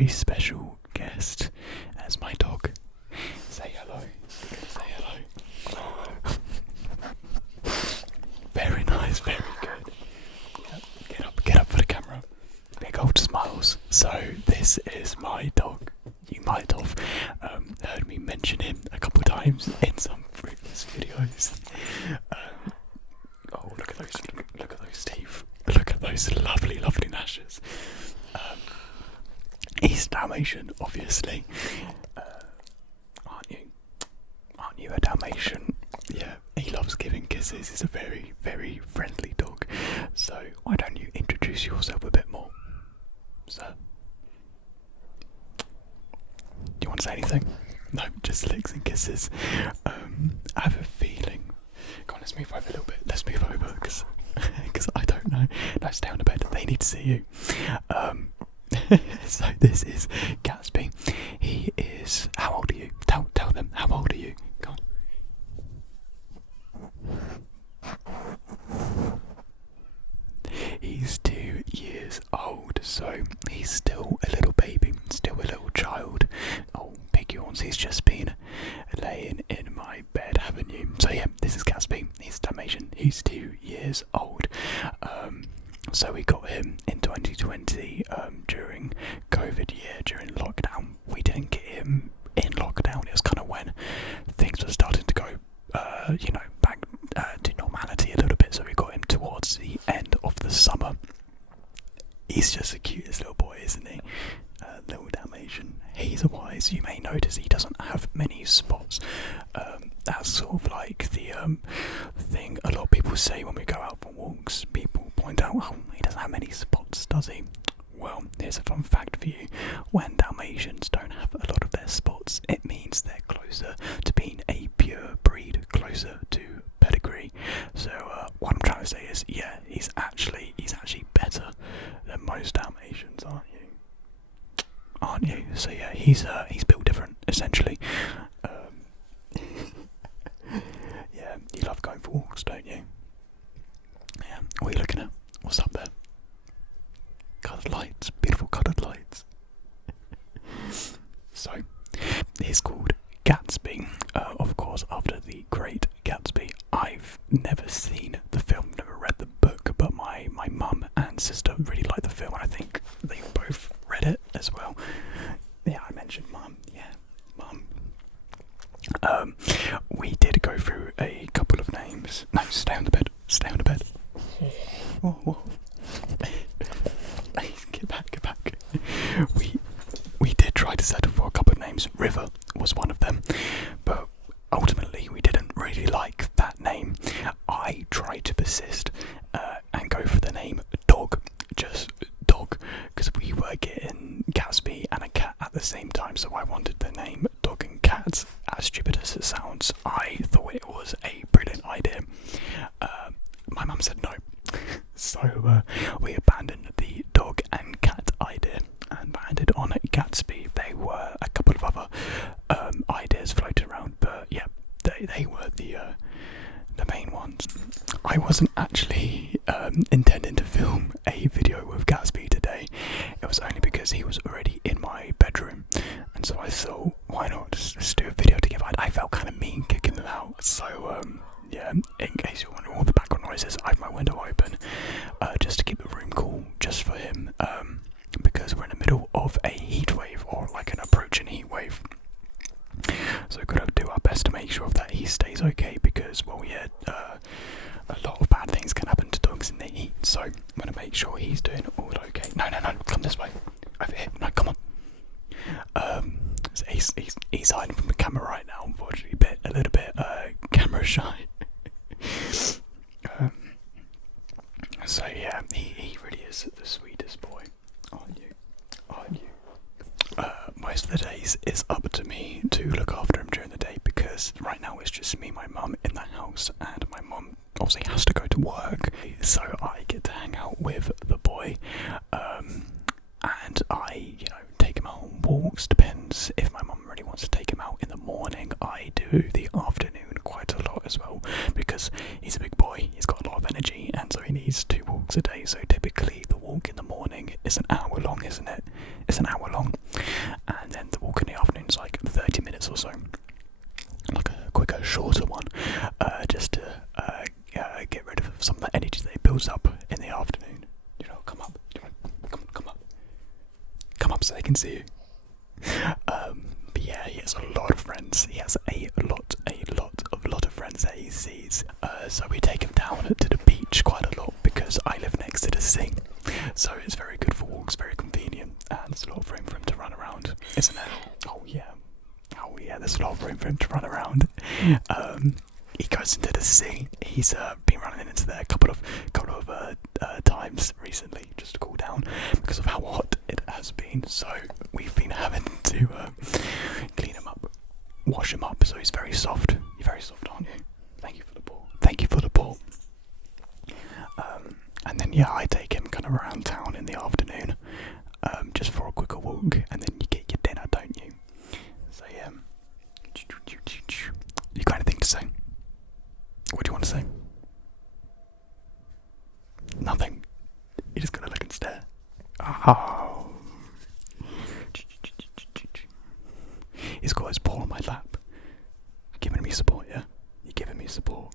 very special guest as my dog. Say hello. Say hello. Very nice, very good. Yep. Get up for the camera. Big old smiles. So this is my dog. You might have heard me mention him a couple of times in some previous videos. Oh, look at those teeth. Look at those lovely gnashes. He's Dalmatian, obviously. Aren't you a Dalmatian? Yeah, he loves giving kisses. He's a very, very friendly dog. So why don't you introduce yourself a bit more, sir? Do you want to say anything? No, just licks and kisses. I have a feeling. Come on, let's move over a little bit. Let's move over because I don't know. No, stay on the bed. They need to see you. So this is Gatsby. He is. How old are you? Tell them. How old are you? Come on. He's 2 years old, so he's still a little baby, still a little child. Oh, big yawns. He's just been laying in my bed, haven't you? So yeah, this is Gatsby. He's Dalmatian. He's 2 years old. So we got him in 2020 during COVID year, during lockdown. We didn't get him in lockdown. It was kind of when things were starting to go, back to normality a little bit. So we got him towards the end of the summer. He's just the cutest little boy, isn't he? Little Dalmatian. He's a wise. You may notice he doesn't have many spots. That's sort of like the thing a lot of people say when we go out for walks. People point out, oh, he doesn't have many spots, does he? Well, here's a fun fact for you. When Dalmatians don't have a lot of their spots, it means they're closer to being a pure breed, closer to pedigree. So what I'm trying to say is, yeah, he's actually better than most Dalmatians, aren't you? So yeah, he's built different, essentially. Yeah, you love going for walks, don't you? Yeah. What are you looking at? What's up there? Coloured lights, beautiful coloured lights. So, he's called Gatsby, of course, after the Great Gatsby. I've never seen the film, never read the book, but my mum and sister really like the film, and I think they've both read it as well. Yeah, I mentioned mum. Yeah, mum. We did go through a couple of names. No, stay on the bed. Stay on the bed. Whoa. Get back. We did try to settle for a couple of names. River was one of them, but ultimately we didn't really like that name. I tried to persist and go for the name Dog, just Dog, because we were getting Gatsby and a cat at the same time, so I wanted the name Dog and Cat. As stupid as it sounds, I thought it was a brilliant idea. My mum said no, so we abandoned the Dog and Cat idea and landed on Gatsby. There were a couple of other ideas floating around, but yeah, they were the main ones. I wasn't actually intending to film a video with Gatsby today. It was only because he was already in my bedroom, and so I thought, why not just do a video together? I felt kind of mean kicking him out, so yeah, in case you're wondering all the background noises, I have my window open just to keep the room cool, just for him, because we're in the middle of a heat wave, or like an approaching heat wave. So we've got to do our best to make sure that he stays okay, because, well, yeah, a lot of bad things can happen to dogs in the heat, so I'm going to make sure he's doing all okay. No, come this way. Over here. No, come on. So he's hiding from the camera right now, unfortunately, a little bit camera shy. So yeah, he really is the sweetest boy, aren't you? Most of the days it's up to me to look after him during the day, because right now it's just me, my mum in the house, and my mum obviously has to go to work, so I get to hang out with the boy, and I, take him out on walks. Depends if my mum really wants to take him out in the morning. I do the afternoon quite a lot as well, because he's a big boy, he's got a lot of energy, and so he needs 2 walks a day. So typically the walk in the morning is an hour long, isn't it? It's an hour long. can see you. But yeah, he has a lot of friends. He has a lot of friends that he sees. So we take him down to the beach quite a lot because I live next to the sea. So it's very good for walks, very convenient, and there's a lot of room for him to run around, isn't there? Oh yeah, there's a lot of room for him to run around. He goes into the sea. He's been running into there a couple of times recently, just to cool down because of how hot it has been. So we've been having to clean him up, wash him up. So he's very soft. You're very soft, aren't you? Thank you for the ball. Thank you for the ball. And then yeah, I take him kind of around town in the afternoon, just for a quicker walk, and then you get your dinner, don't you? So yeah. You got anything to say? What do you want to say? Nothing. You're just gonna look and stare. Oh. He's got his paw on my lap. Giving me support, yeah? You're giving me support.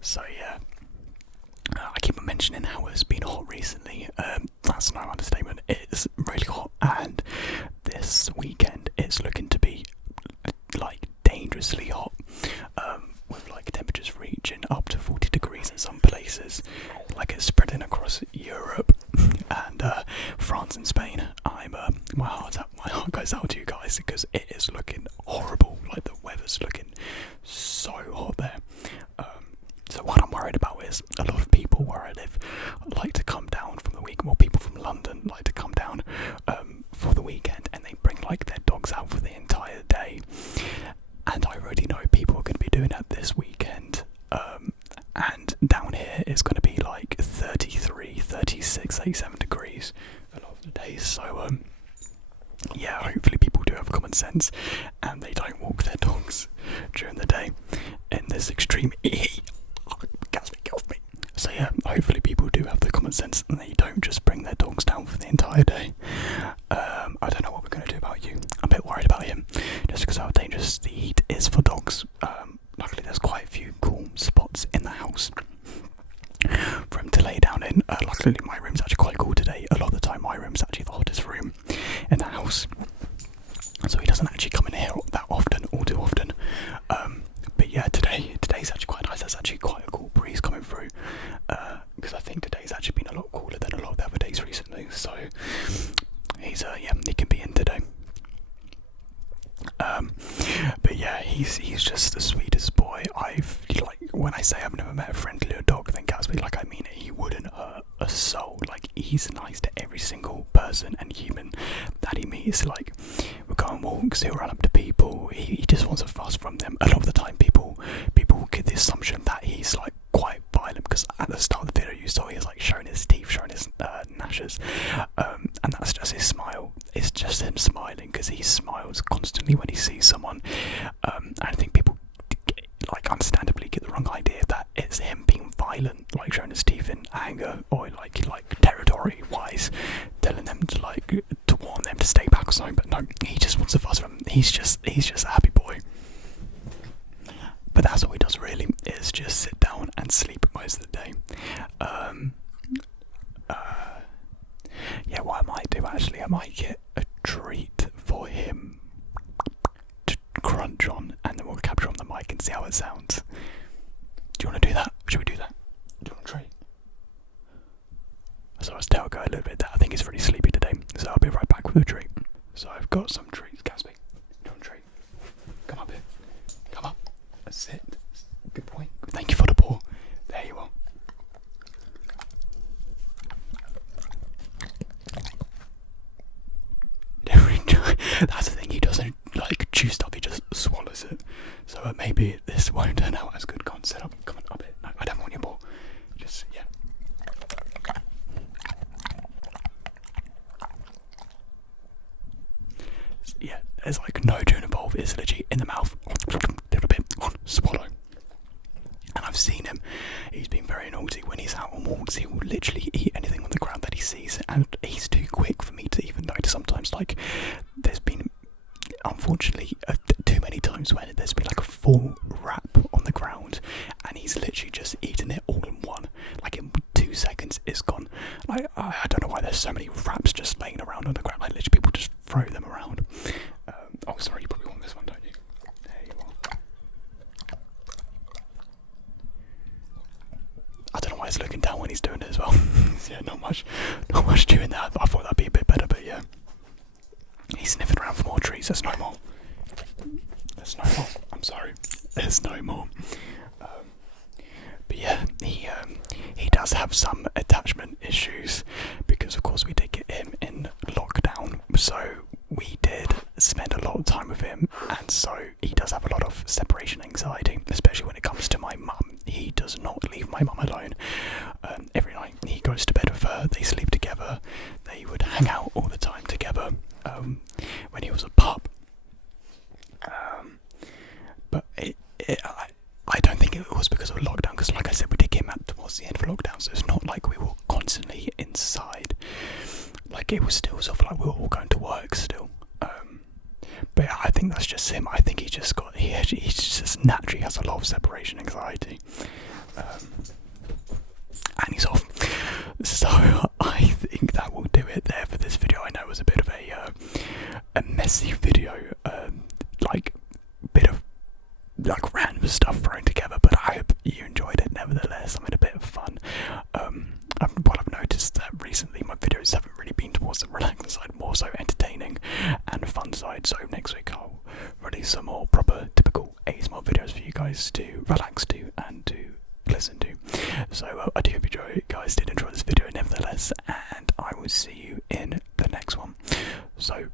So yeah. I keep mentioning how it's been hot recently. That's no understatement. It's really hot, and this weekend it's looking to be like dangerously hot, with like temperatures reaching up to 40 degrees in some places. Like it's spreading across Europe and France and Spain. My heart goes out to you guys because it is looking horrible. Like the weather's looking so hot there. So what I'm worried about is a lot of people where I live like to come down from the weekend. Well, people from London like to come down for the weekend, and they bring like their dogs out for the entire day. And I already know people are going to be doing that this weekend. And down here it's going to be like 33, 36, 37 degrees a lot of the days. So yeah, hopefully people do have common sense and they don't walk their dogs during the day in this extreme heat. Get off me. So yeah, hopefully people do have the common sense and they don't just bring their dogs down for the entire day. I don't know what we're going to do about you. I'm a bit worried about him, just because how dangerous the heat is for dogs. Luckily there's quite a few cool spots in the house for him to lay down in. Luckily my room's actually quite cool today. A lot of the time my room's actually the hottest room in the house. So he doesn't actually come in here that often, or too often. But yeah, today's actually quite nice. There's actually quite a cool breeze coming through, because I think today's actually been a lot cooler than a lot of the other days recently. So he's he can be in today. But yeah, he's just the sweetest boy. When I say I've never met a friendlier dog than Gatsby, like I mean it. He wouldn't hurt a soul. Like he's nice to every single person and human that he meets. Like we'll go on walks, he'll run up to people. He just wants a fuss from them. A lot of the time, people get the assumption that he's like quite violent, because at the start of the video you saw he was like showing his teeth, showing his gnashes, and that's just his smile. It's just him smiling because he smiles constantly when he sees someone. I think people understandably get the wrong idea that it's him being violent, like showing his teeth in anger, or like territory wise telling them to warn them to stay back or something. But no, he just wants a fuss from them. He's just a happy boy. But that's all he does really, is just sit down and sleep most of the day. Yeah, what I might do actually, I might get a treat for him to crunch on, and then we'll capture on the mic and see how it sounds. Do you want to do that? Should we do that? Do you want a treat? So I'll tell go a little bit there. I think he's really sleepy today, so I'll be right back with a treat. So I've got some treats, Gatsby. Do you want a treat? Come up here. Come up. Sit. Good boy. Thank you for the paw. There you are. That's the thing, he doesn't chew stuff, he just swallows it. So maybe this won't turn out as good. Come on, sit up. Come on, up it. No, I don't want your ball. Just, yeah. Yeah, there's no chewing involved. It's literally in the mouth, little bit, swallow. And I've seen him, he's been very naughty. When he's out on walks, he will literally eat anything on the ground that he sees, and he's too quick for me to even notice sometimes. There's been, unfortunately, too many times when there's been a full wrap on the ground, and he's literally just eaten it all in one, in 2 seconds. seconds, it's gone. I don't know why there's so many wraps just laying around on the ground. Like literally, people just throw them around. Oh, sorry, you probably want this one, don't you? There you are. I don't know why he's looking down when he's doing it as well. Yeah, not much chewing that. I thought that'd be a bit better, but yeah. He's sniffing around for more treats. There's no more. There's no more. I'm sorry. There's no more. But yeah, he does have some attachment issues because, of course, we did get him in lockdown. So we did spend a lot of time with him, and so he does have a lot of separation anxiety, especially when it comes to my mum. He does not leave my mum alone. Every night he goes to bed with her. They sleep together. They would hang out all the time together. When he was a pup. But I don't think it was because of lockdown, because like I said, we did get him out towards the end of lockdown, so it's not like we were constantly inside. Like, it was still sort of like we were all going to work still. But I think that's just him. I think he just naturally has a lot of separation anxiety. And he's off. So I think that will do it there for this video. I know it was a bit of a messy video, like bit of like random stuff thrown together, but I hope you enjoyed it nevertheless. I made a bit of fun. What I've noticed that recently my videos haven't really been towards the relaxing side, more so entertaining and fun side. So next week I'll release some more proper typical ASMR videos for you guys to relax to and to listen to. So I do hope you guys did enjoy this video nevertheless, and I will see you in the next one. So